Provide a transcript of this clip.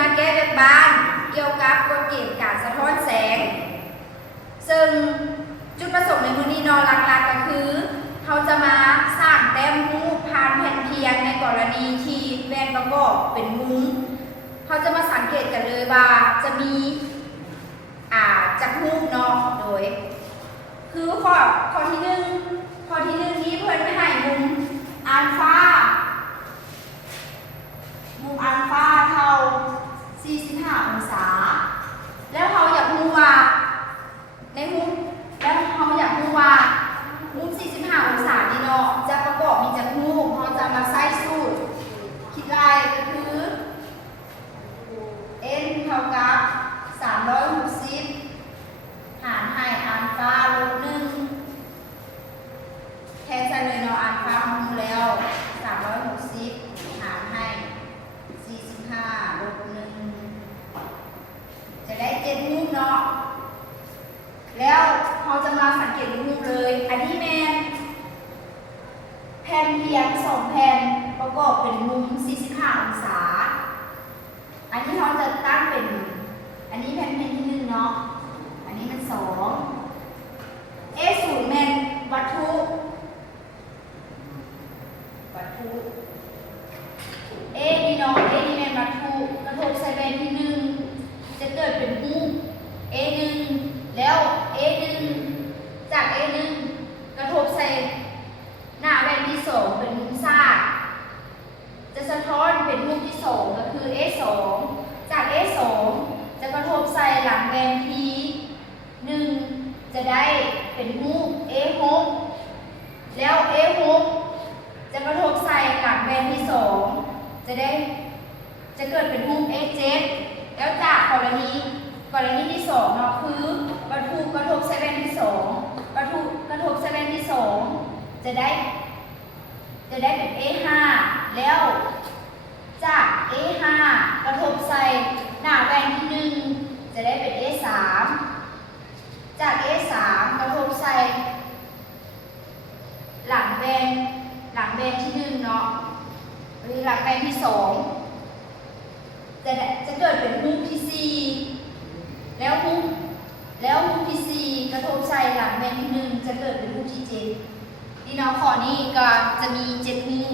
มาแก้แบบบ้านเกี่ยวกับกฎเกณฑ์การสะท้อนแสงซึ่งจุดประสงค์ในมื้อนี้เนาะหลักๆก็คือเขาจะมาสร้างแต้มมุ้งผ่านแผ่นเพียงในกรณีที่แว่นประกอบเป็นมุ้งเขาจะมาสังเกตกันเลยว่าจะมีจากมุ้งเนาะโดยคือข้อที่หนึ่งนี้เพิ่นให้มุมอัลฟาเท่า45องศาแล้วเขาอยากรู้ว่าในมุมแล้วเขาอยากรู้ว่ามุม45องศานี่เนาะจะประกอบมีจากมุมเขาจะมาใส่สูตรคิดลายก็คือ n เท่ากับ360หารให้อัลฟาลบ1แทนใส่เลยเนาะอัลฟาของเราแล้ว360หารให้45ลบ1จะได้7มุมเนาะแล้วเราจะมาสังเกตมุมเลยอันนี้แมนแผ่นเพียง2แผ่นประกอบเป็นมุม45องศาอันนี้เราจะตั้งเป็นอันนี้แผ่นที่1เนาะอันนี้มัน2 A0 แมนวัตถุ A นี่เนาะ A นี่แมนวัตถุกระทบใส่แผ่นที่1จะเกิดเป็นมุม A1 แล้ว A1 จาก A1 กระทบใส่หน้าแว่นที่2เป็นมุมซากจะสะท้อนเป็นมุมที่2ก็คือ A2 จาก A2 จะกระทบใส่หลังแว่นที่1จะได้เป็นมุม A6 แล้ว A6 จะกระทบใส่หลังแว่นที่2จะเกิดเป็นมุม A7 แล้วจากกรณีที่2เนาะคือวัตถุกระทบใส่แว่นที่2วัตถุกระทบใส่แว่นที่2จะได้เป็น A5 แล้วจาก A5 กระทบใส่หน้าแว่นที่1จะได้เป็น A3 จาก A3 กระทบใส่หลังแว่นที่1เนาะหรือหลังแว่นที่2จะเกิดเป็นมุมที่4แล้วมุมที่4กระทบใส่หลังแว่นที่1จะเกิดเป็นมุมที่7นี่เนาะข้อนี้ก็จะมี7มุม